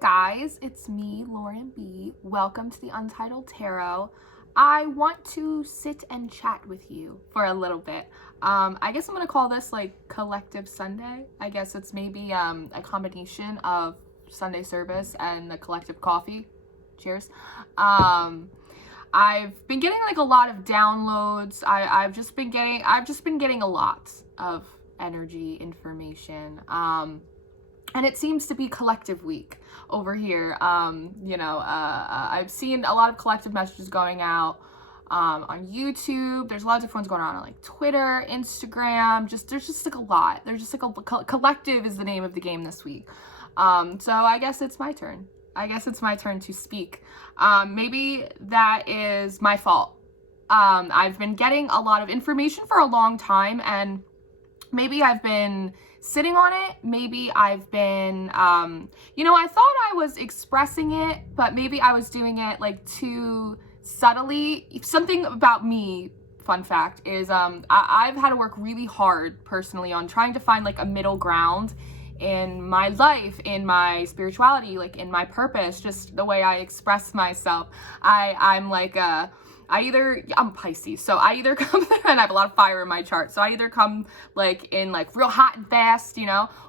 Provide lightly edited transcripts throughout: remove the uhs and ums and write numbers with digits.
guys, it's me, Lauren B. Welcome to the Untitled Tarot. I want to sit and chat with you for a little bit. I guess I'm going to call this like Collective Sunday. I guess it's maybe a combination of Sunday service and the collective coffee. Cheers. I've been getting like a lot of downloads. I've just been getting a lot of energy, information. And it seems to be collective week over here. I've seen a lot of collective messages going out on YouTube. There's a lot of different ones going on like Twitter, Instagram. There's just like a lot. There's just like a collective is the name of the game this week. So I guess it's my turn. To speak. Maybe that is my fault. I've been getting a lot of information for a long time, and maybe I've been sitting on it. Maybe I've been, I thought I was expressing it, but maybe I was doing it like too subtly. Something about me, fun fact, is I've had to work really hard personally on trying to find like a middle ground in my life, in my spirituality, like in my purpose, just the way I express myself. I'm Pisces, so I either come and I have a lot of fire in my chart, so I either come like in like real hot and fast,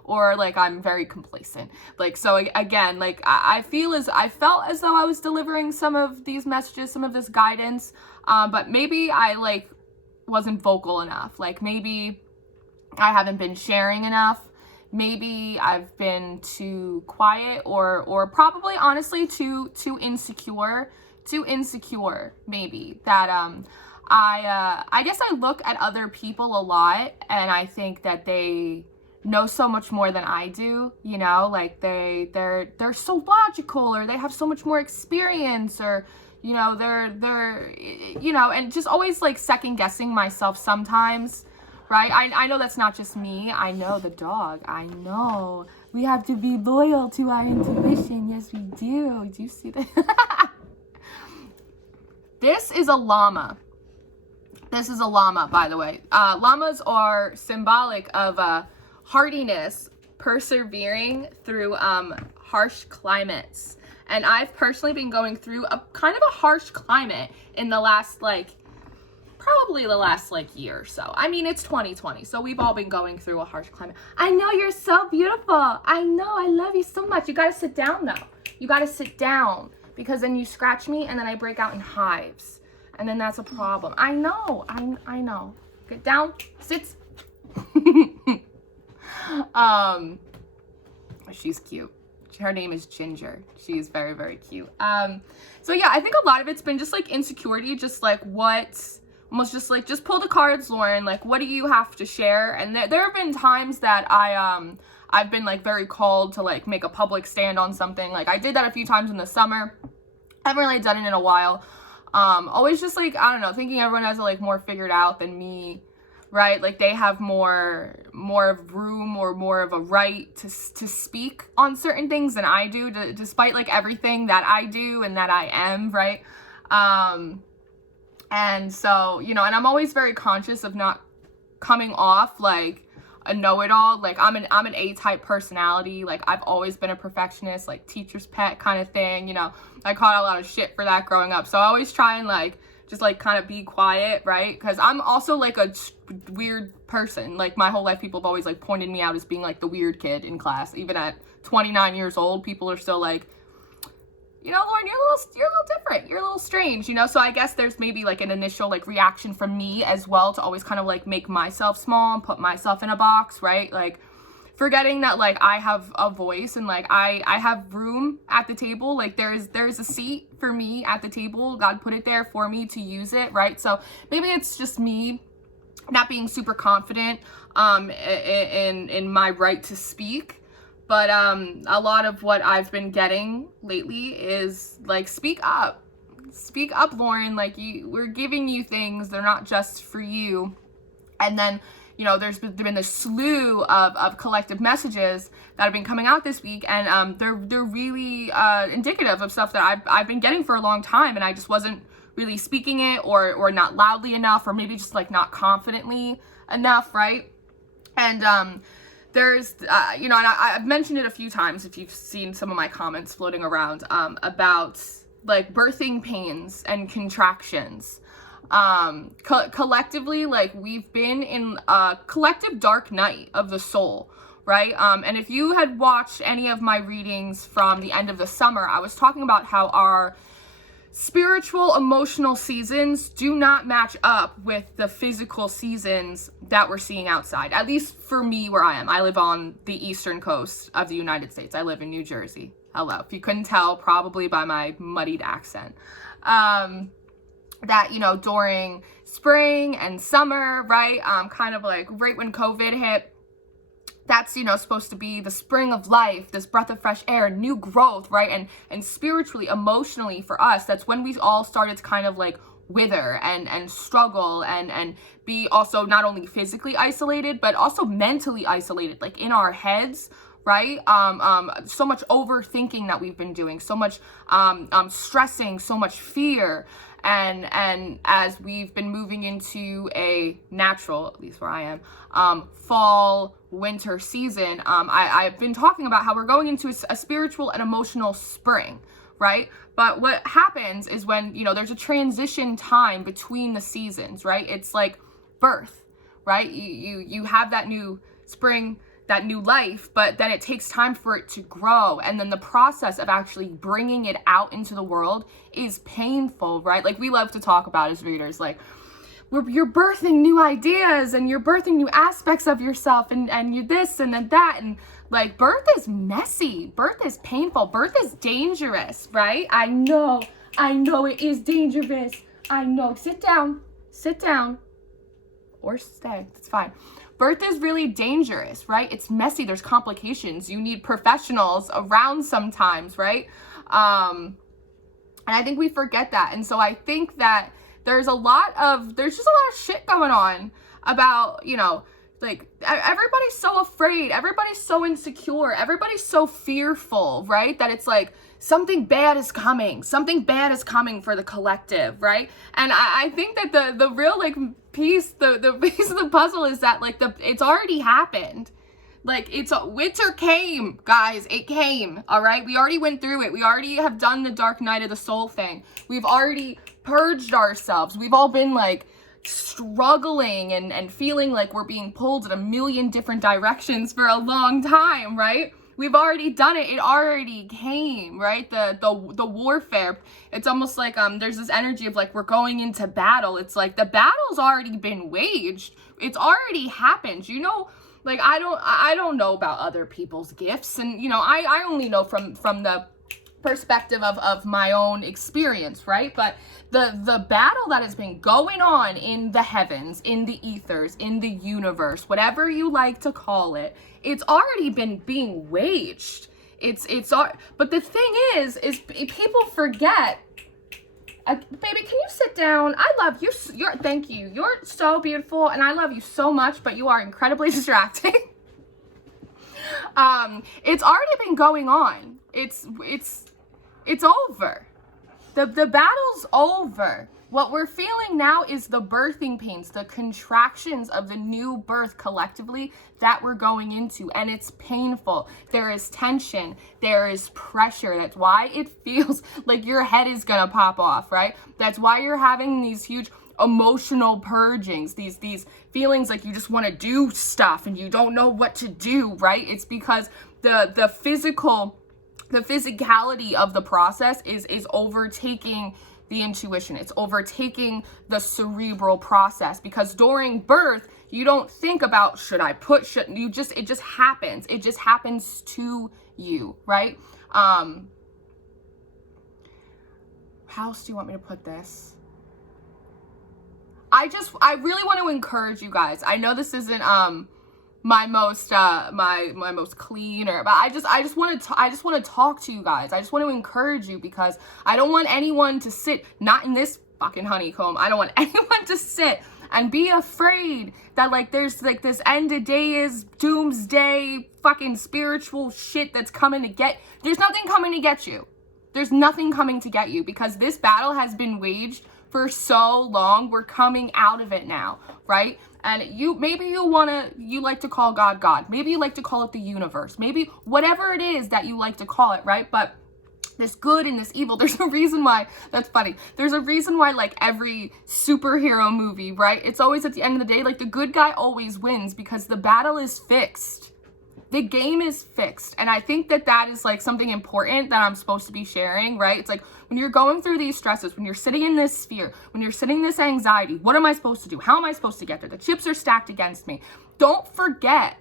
or like I'm very complacent. Like, so again, like I felt as though I was delivering some of these messages, some of this guidance, but maybe I like wasn't vocal enough. Like maybe I haven't been sharing enough. Maybe I've been too quiet, or probably honestly too insecure. Maybe that I guess I look at other people a lot and I think that they know so much more than I do, like they're so logical, or they have so much more experience, or they're and just always like second guessing myself sometimes, right? I know that's not just me. I know the dog. I know we have to be loyal to our intuition. Yes, we do. Do you see that? This is a llama. This is a llama, by the way. Llamas are symbolic of hardiness, persevering through harsh climates. And I've personally been going through a kind of a harsh climate in the last, probably the last year or so. I mean, it's 2020, so we've all been going through a harsh climate. I know, you're so beautiful. I know, I love you so much. You gotta sit down though. You gotta sit down, because then you scratch me and then I break out in hives. And then that's a problem. I know. Get down, sit. She's cute. Her name is Ginger. She is very, very cute. So yeah, I think a lot of it's been just like insecurity, just like just pull the cards, Lauren. Like, what do you have to share? And there have been times that I've been like very called to like make a public stand on something. Like I did that a few times in the summer. I haven't really done it in a while. Always just like, I don't know, thinking everyone has it like more figured out than me, right? Like they have more room or more of a right to speak on certain things than I do, despite like everything that I do and that I am, right? And so, and I'm always very conscious of not coming off like a know-it-all. Like I'm an A-type personality. Like I've always been a perfectionist, like teacher's pet kind of thing. I caught a lot of shit for that growing up. So I always try and just kind of be quiet, right? Because I'm also like a weird person. Like my whole life, people have always like pointed me out as being like the weird kid in class. Even at 29 years old, people are still like, Lauren, you're a little different. You're a little strange, So I guess there's maybe like an initial like reaction from me as well to always kind of like make myself small and put myself in a box, right? Like forgetting that like I have a voice and like I have room at the table. Like there's a seat for me at the table. God put it there for me to use it, right? So maybe it's just me not being super confident in my right to speak. But a lot of what I've been getting lately is like, speak up, Lauren. Like we're giving you things. They're not just for you. And then, there's been this slew of collective messages that have been coming out this week. And they're really indicative of stuff that I've been getting for a long time. And I just wasn't really speaking it or not loudly enough, or maybe just like not confidently enough, right? And there's, you know, and I've mentioned it a few times if you've seen some of my comments floating around, about like birthing pains and contractions. Collectively, like we've been in a collective dark night of the soul, right? And if you had watched any of my readings from the end of the summer, I was talking about how our spiritual, emotional seasons do not match up with the physical seasons that we're seeing outside. At least for me, where I am. I live on the eastern coast of the United States. I live in New Jersey. Hello. If you couldn't tell, probably by my muddied accent. That, you know, during spring and summer, right? Kind of like right when COVID hit, that's, you know, supposed to be the spring of life, this breath of fresh air, new growth, right? And spiritually, emotionally for us, that's when we all started to kind of like wither and struggle and be also not only physically isolated, but also mentally isolated, like in our heads, right? So much overthinking that we've been doing, so much stressing, so much fear. And as we've been moving into a natural, at least where I am, fall, winter season, I've been talking about how we're going into a spiritual and emotional spring, right? But what happens is when, you know, there's a transition time between the seasons, right? It's like birth, right? You have that new spring, that new life, but then it takes time for it to grow. And then the process of actually bringing it out into the world is painful, right? Like we love to talk about as readers, like you're birthing new ideas and you're birthing new aspects of yourself and you this and then that. And like birth is messy. Birth is painful. Birth is dangerous, right? I know it is dangerous. I know. Sit down or stay. It's fine. Birth is really dangerous, right? It's messy. There's complications. You need professionals around sometimes, right? And I think we forget that. And so I think that there's just a lot of shit going on about, you know, like everybody's so afraid. Everybody's so insecure. Everybody's so fearful, right? That it's like something bad is coming. Something bad is coming for the collective, right? And I think that the real like piece, the piece of the puzzle is that like it's already happened. Like winter came, guys. It came. All right. We already went through it. We already have done the dark night of the soul thing. We've already purged ourselves. We've all been like struggling and feeling like we're being pulled in a million different directions for a long time, right? We've already done it. It already came, right? The warfare. It's almost like there's this energy of like we're going into battle. It's like the battle's already been waged. It's already happened. You know, like I don't know about other people's gifts, and you know, I only know from the perspective of my own experience, right? But the battle that has been going on in the heavens, in the ethers, in the universe, whatever you like to call it, it's already been being waged. But the thing is people forget. Baby, can you sit down? I love you. Thank you. You're so beautiful, and I love you so much, but you are incredibly distracting. It's already been going on. It's over. The battle's over. What we're feeling now is the birthing pains, the contractions of the new birth collectively that we're going into. And it's painful. There is tension. There is pressure. That's why it feels like your head is going to pop off, right? That's why you're having these huge emotional purgings, these feelings like you just want to do stuff and you don't know what to do, right? It's because the physicality of the process is overtaking the intuition. It's overtaking the cerebral process, because during birth, you don't think about it just happens. It just happens to you, right? How else do you want me to put this? I really want to encourage you guys. I know this isn't my most my most clean, but I just want to talk to you guys. I just want to encourage you, because I don't want anyone to sit, not in this fucking honeycomb. I don't want anyone to sit and be afraid that like there's like this end of days, doomsday, fucking spiritual shit that's coming to get. There's nothing coming to get you. There's nothing coming to get you, because this battle has been waged for so long. We're coming out of it now, right? And maybe you like to call God God. Maybe you like to call it the universe. Maybe whatever it is that you like to call it, right? But this good and this evil, there's a reason why, that's funny. There's a reason why like every superhero movie, right? It's always at the end of the day, like the good guy always wins because the battle is fixed. The game is fixed. And I think that is like something important that I'm supposed to be sharing, right? It's like when you're going through these stresses, when you're sitting in this fear, when you're sitting in this anxiety, what am I supposed to do? How am I supposed to get there? The chips are stacked against me. Don't forget,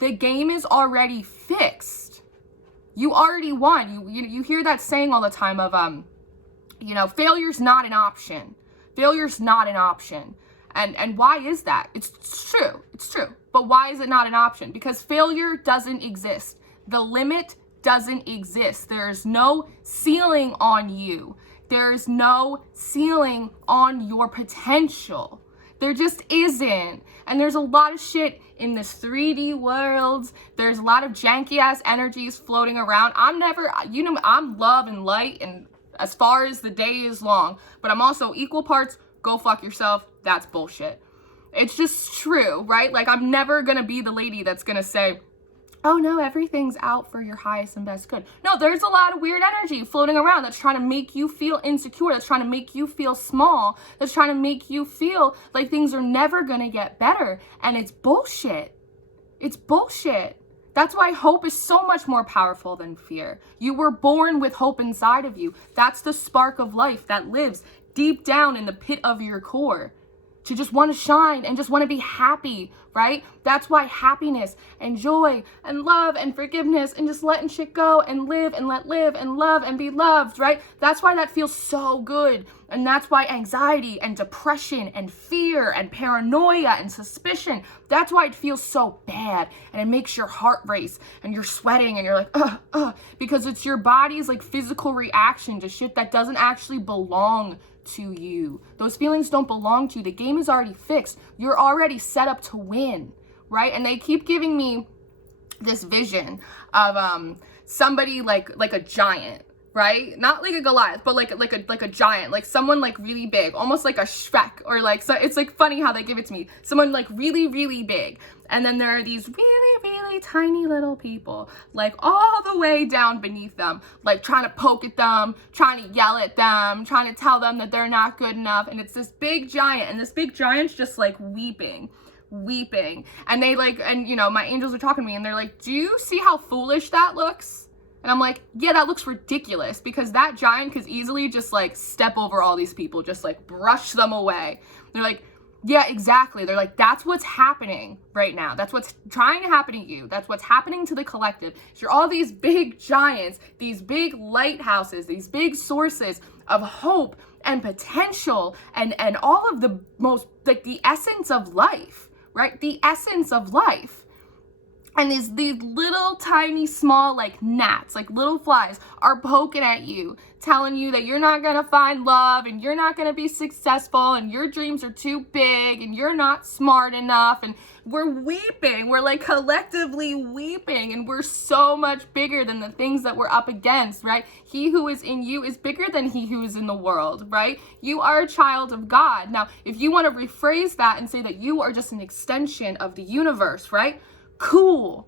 the game is already fixed. You already won. You hear that saying all the time of, failure's not an option. Failure's not an option. And why is that? It's true. It's true. But why is it not an option? Because failure doesn't exist. The limit doesn't exist. There's no ceiling on you. There's no ceiling on your potential. There just isn't. And there's a lot of shit in this 3D world. There's a lot of janky ass energies floating around. I'm love and light, and as far as the day is long, but I'm also equal parts go fuck yourself. That's bullshit. It's just true, right? Like I'm never gonna be the lady that's gonna say, oh no, everything's out for your highest and best good. No, there's a lot of weird energy floating around that's trying to make you feel insecure, that's trying to make you feel small, that's trying to make you feel like things are never gonna get better. And it's bullshit. It's bullshit. That's why hope is so much more powerful than fear. You were born with hope inside of you. That's the spark of life that lives deep down in the pit of your core. To just want to shine and just want to be happy, right? That's why happiness and joy and love and forgiveness and just letting shit go and live and let live and love and be loved, right? That's why that feels so good. And that's why anxiety and depression and fear and paranoia and suspicion, that's why it feels so bad and it makes your heart race and you're sweating and you're like, because it's your body's like physical reaction to shit that doesn't actually belong to you. Those feelings don't belong to you. The game is already fixed. You're already set up to win, right? And they keep giving me this vision of somebody like a giant, right? Not like a Goliath, but like a giant, like someone like really big, almost like a Shrek, or like, so it's like funny how they give it to me. Someone like really, really big. And then there are these really, really tiny little people, like all the way down beneath them, like trying to poke at them, trying to yell at them, trying to tell them that they're not good enough. And it's this big giant, and this big giant's just like weeping. And they like, and my angels are talking to me and they're like, do you see how foolish that looks? And I'm like, yeah, that looks ridiculous, because that giant could easily just like step over all these people, just like brush them away. They're like, yeah, exactly. They're like, that's what's happening right now. That's what's trying to happen to you. That's what's happening to the collective. You're all these big giants, these big lighthouses, these big sources of hope and potential and all of the most, like the essence of life, right? The essence of life. And these little tiny small like gnats, like little flies are poking at you, telling you that you're not gonna find love and you're not gonna be successful and your dreams are too big and you're not smart enough. And we're weeping, we're like collectively weeping, and we're so much bigger than the things that we're up against, right? He who is in you is bigger than he who is in the world, right? You are a child of God. Now, if you want to rephrase that and say that you are just an extension of the universe, right? Cool.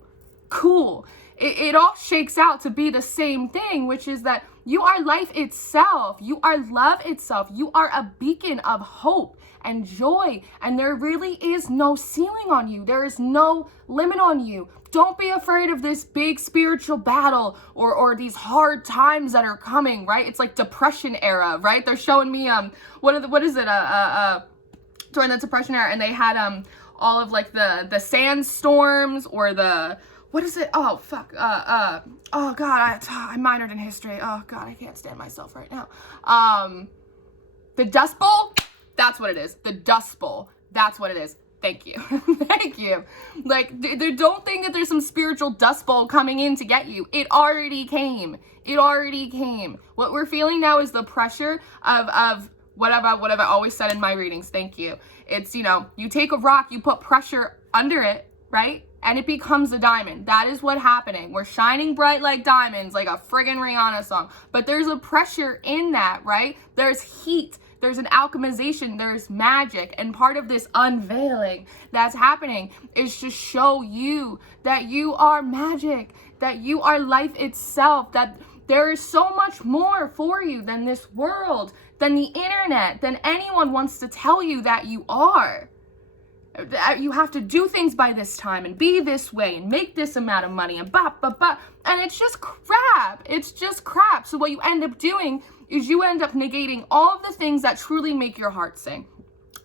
It all shakes out to be the same thing, which is that you are life itself. You are love itself. You are a beacon of hope and joy. And there really is no ceiling on you. There is no limit on you. Don't be afraid of this big spiritual battle or these hard times that are coming, right? It's like depression era, right? They're showing me, during the depression era, and they had, all of like the sandstorms or the, what is it? Oh, fuck. Oh God, I minored in history. Oh God, I can't stand myself right now. The Dust Bowl, that's what it is. The Dust Bowl, that's what it is. Thank you. Thank you. Like, don't think that there's some spiritual dust bowl coming in to get you. It already came. It already came. What we're feeling now is the pressure of what I've always said in my readings. Thank you. It's, you take a rock, you put pressure under it, right? And it becomes a diamond. That is what's happening. We're shining bright like diamonds, like a friggin' Rihanna song. But there's a pressure in that, right? There's heat. there's an alchemization, there's magic. And part of this unveiling that's happening is to show you that you are magic, that you are life itself, that there is so much more for you than this world, than the internet, than anyone wants to tell you that you are. You have to do things by this time and be this way and make this amount of money and and it's just crap. It's just crap. So what you end up doing is you end up negating all of the things that truly make your heart sing.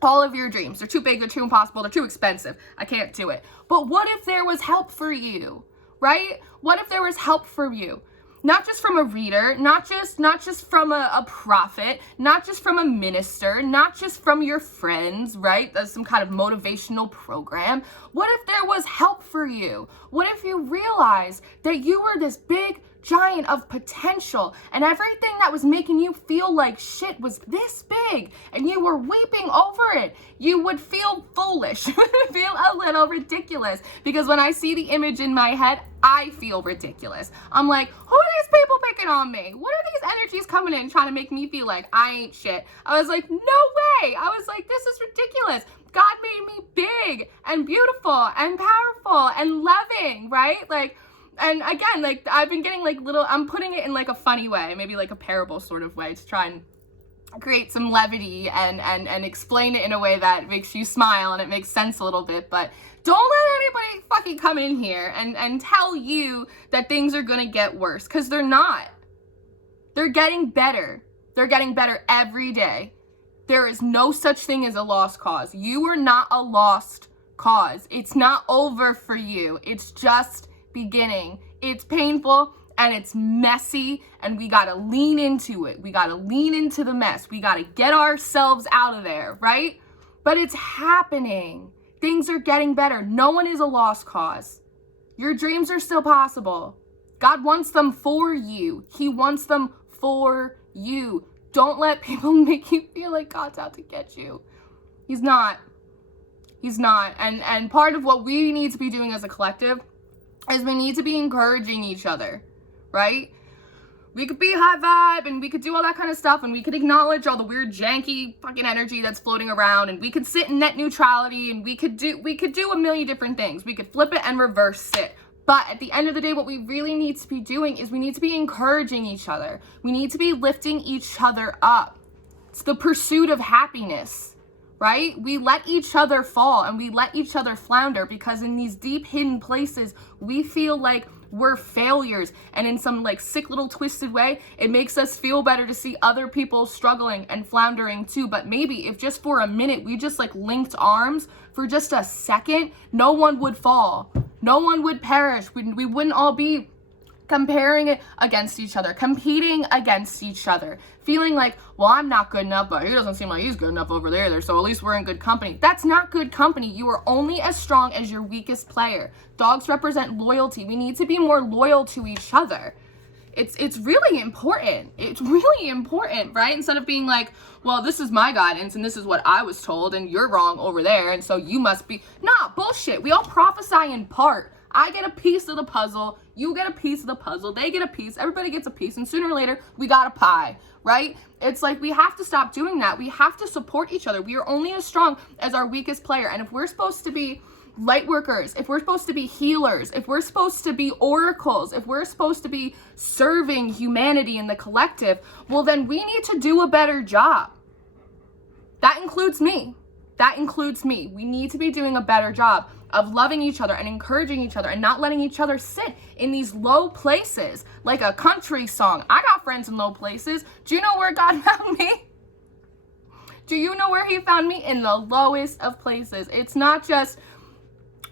All of your dreams. They're too big, they're too impossible, they're too expensive. I can't do it. But what if there was help for you, right? What if there was help for you? Not just from a reader, not just from a prophet, not just from a minister, not just from your friends, right? That's some kind of motivational program. What if there was help for you? What if you realized that you were this big giant of potential and everything that was making you feel like shit was this big and you were weeping over it? You would feel foolish. You would feel a little ridiculous, because when I see the image in my head, I feel ridiculous. I'm like, who are these people picking on me? What are these energies coming in trying to make me feel like I ain't shit? I was like, no way. I was like, this is ridiculous. God made me big and beautiful and powerful and loving, right? Like, and again, like, I've been getting like I'm putting it in like a funny way, maybe like a parable sort of way, to try and create some levity and explain it in a way that makes you smile and it makes sense a little bit. But don't let anybody fucking come in here and tell you that things are gonna get worse, because they're not. They're getting better. They're getting better every day. There is no such thing as a lost cause. You are not a lost cause. It's not over for you. It's just beginning. It's painful and it's messy, and we gotta lean into it. We gotta lean into the mess. We gotta get ourselves out of there, right? But it's happening. Things are getting better. No one is a lost cause. Your dreams are still possible. God wants them for you. He wants them for you. Don't let people make you feel like God's out to get you. He's not. He's not. And part of what we need to be doing as a collective is we need to be encouraging each other, right? We could be high vibe and we could do all that kind of stuff, and we could acknowledge all the weird janky fucking energy that's floating around, and we could sit in net neutrality, and we could do a million different things. We could flip it and reverse it. But at the end of the day, what we really need to be doing is we need to be encouraging each other. We need to be lifting each other up. It's the pursuit of happiness, right? We let each other fall and we let each other flounder, because in these deep hidden places, we feel like we're failures, and in some like sick little twisted way, it makes us feel better to see other people struggling and floundering too. But maybe if just for a minute we just like linked arms for just a second, no one would fall, no one would perish. We wouldn't all be comparing it against each other, competing against each other, feeling like, well, I'm not good enough, but he doesn't seem like he's good enough over there, so at least we're in good company. That's not good company. You are only as strong as your weakest player. Dogs represent loyalty. We need to be more loyal to each other. It's really important. It's really important, right? Instead of being like, well, this is my guidance and this is what I was told and you're wrong over there, and so you must be. Nah, bullshit. We all prophesy in part. I get a piece of the puzzle, you get a piece of the puzzle, they get a piece, everybody gets a piece, and sooner or later, we got a pie, right? It's like, we have to stop doing that. We have to support each other. We are only as strong as our weakest player. And if we're supposed to be light workers, if we're supposed to be healers, if we're supposed to be oracles, if we're supposed to be serving humanity in the collective, well, then we need to do a better job. That includes me. That includes me. We need to be doing a better job of loving each other and encouraging each other and not letting each other sit in these low places like a country song. I got friends in low places. Do you know where God found me? Do you know where he found me? In the lowest of places. It's not just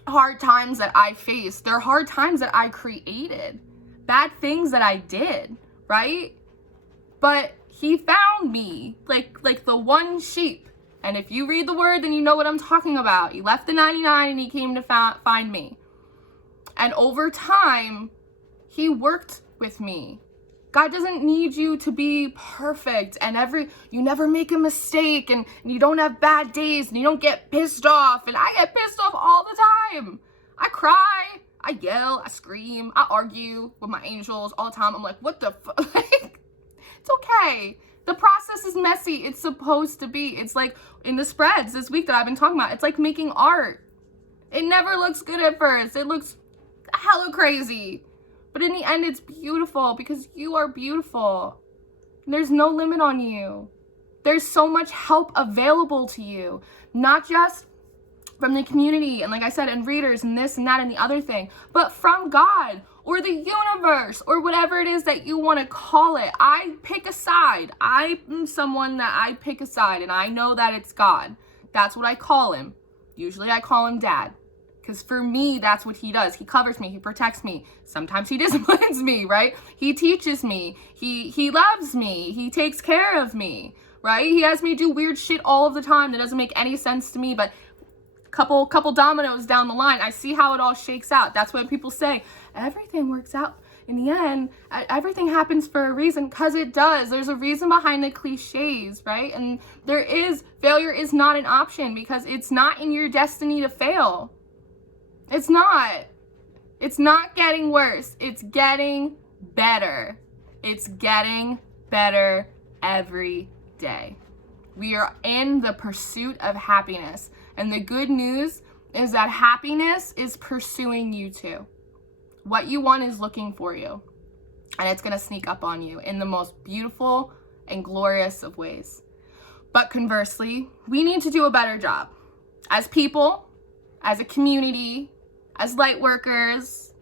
hard times that I faced. They're hard times that I created. Bad things that I did, right? But he found me like the one sheep. And if you read the word, then you know what I'm talking about. He left the 99 and he came to find me. And over time, he worked with me. God doesn't need you to be perfect and you never make a mistake and you don't have bad days and you don't get pissed off. And I get pissed off all the time. I cry, I yell, I scream, I argue with my angels all the time. I'm like, what the fuck? It's okay. The process is messy. It's supposed to be. It's like in the spreads this week that I've been talking about. It's like making art. It never looks good at first. It looks hella crazy. But in the end, it's beautiful because you are beautiful. There's no limit on you. There's so much help available to you. Not just from the community and, like I said, and readers and this and that and the other thing, but from God or the universe or whatever it is that you want to call it. I pick a side. I'm someone that I pick a side, and I know that it's God. That's what I call him. Usually I call him Dad, because for me, that's what he does. He covers me. He protects me. Sometimes he disciplines me, right? He teaches me. He loves me. He takes care of me, right? He has me do weird shit all of the time that doesn't make any sense to me, but couple dominoes down the line, I see how it all shakes out. That's when people say everything works out in the end. Everything happens for a reason, because it does. There's a reason behind the cliches, right? And failure is not an option, because it's not in your destiny to fail. It's not getting worse. It's getting better. It's getting better every day. We are in the pursuit of happiness. And the good news is that happiness is pursuing you too. What you want is looking for you. And it's going to sneak up on you in the most beautiful and glorious of ways. But conversely, we need to do a better job. As people, as a community, as light workers,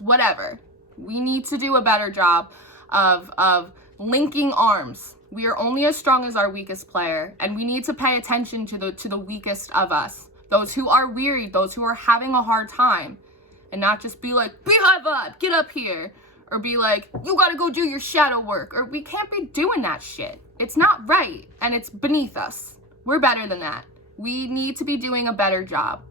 whatever. We need to do a better job of linking arms. We are only as strong as our weakest player, and we need to pay attention to the weakest of us. Those who are weary, those who are having a hard time, and not just be like, beehive up, get up here, or be like, you gotta go do your shadow work, or we can't be doing that shit. It's not right, and it's beneath us. We're better than that. We need to be doing a better job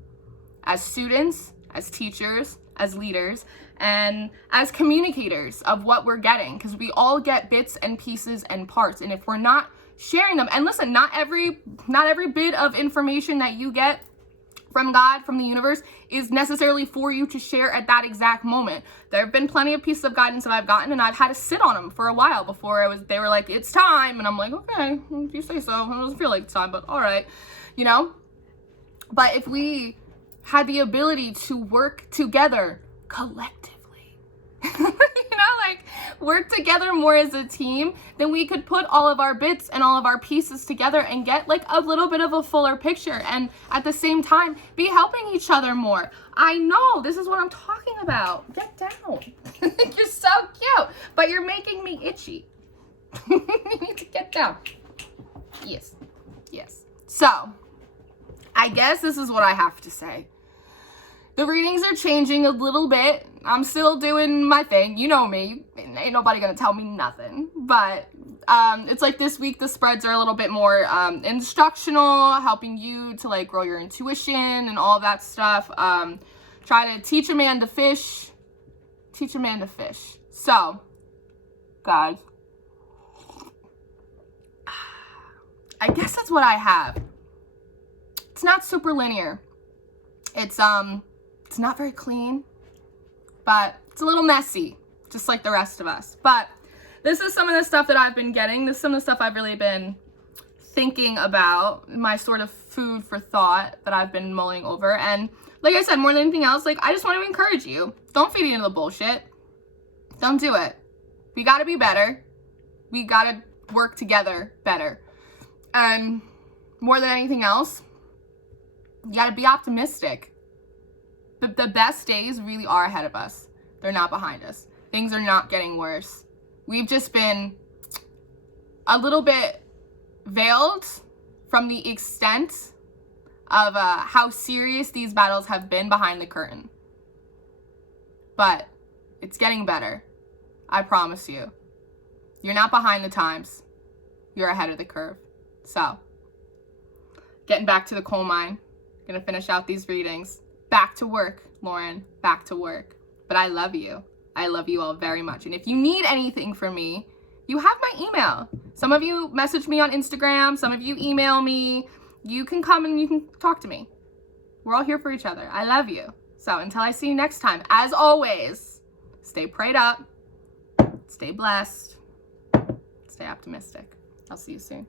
as students, as teachers, as leaders, and as communicators of what we're getting, because we all get bits and pieces and parts, and if we're not sharing them, and listen, not every bit of information that you get from God, from the universe, is necessarily for you to share at that exact moment. There have been plenty of pieces of guidance that I've gotten, and I've had to sit on them for a while before they were like, it's time, and I'm like, okay, if you say so. It doesn't feel like it's time, but all right, you know? But if we had the ability to work together collectively, work together more as a team, then we could put all of our bits and all of our pieces together and get like a little bit of a fuller picture, and at the same time be helping each other more. I know, this is what I'm talking about. Get down. You're so cute, but you're making me itchy. You need to get down. Yes. So I guess this is what I have to say. The readings are changing a little bit. I'm still doing my thing. You know me. Ain't nobody gonna tell me nothing. But it's like this week the spreads are a little bit more instructional, helping you to like grow your intuition and all that stuff. Try to teach a man to fish. Teach a man to fish. So, guys, I guess that's what I have. It's not super linear. It's not very clean, but it's a little messy, just like the rest of us. But this is some of the stuff that I've been getting. This is some of the stuff I've really been thinking about, my sort of food for thought that I've been mulling over. And like I said, more than anything else, like, I just want to encourage you. Don't feed into the bullshit. Don't do it. We got to be better. We got to work together better. And more than anything else, you got to be optimistic. The best days really are ahead of us. They're not behind us. Things are not getting worse. We've just been a little bit veiled from the extent of how serious these battles have been behind the curtain. But it's getting better. I promise you. You're not behind the times. You're ahead of the curve. So, getting back to the coal mine. Gonna finish out these readings. Back to work, Lauren, back to work. But I love you. I love you all very much. And if you need anything from me, you have my email. Some of you message me on Instagram. Some of you email me. You can come and you can talk to me. We're all here for each other. I love you. So until I see you next time, as always, stay prayed up, stay blessed, stay optimistic. I'll see you soon.